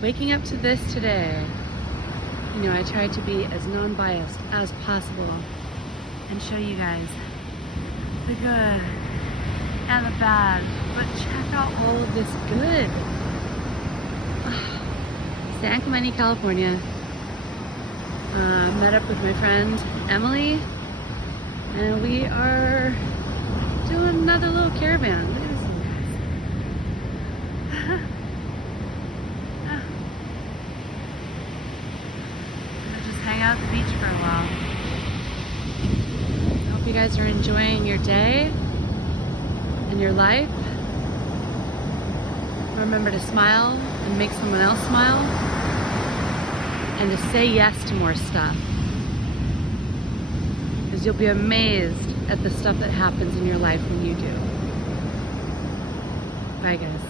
waking up to this today, you know, I tried to be as non-biased as possible and show you guys the good and the bad, but check out all of this good. San Clemente, California. Met up with my friend Emily, and we are doing another little caravan. Look at this, you guys. We'll just hang out at the beach for a while. I hope you guys are enjoying your day and your life. Remember to smile and make someone else smile, and to say yes to more stuff, because you'll be amazed at the stuff that happens in your life when you do. Bye guys.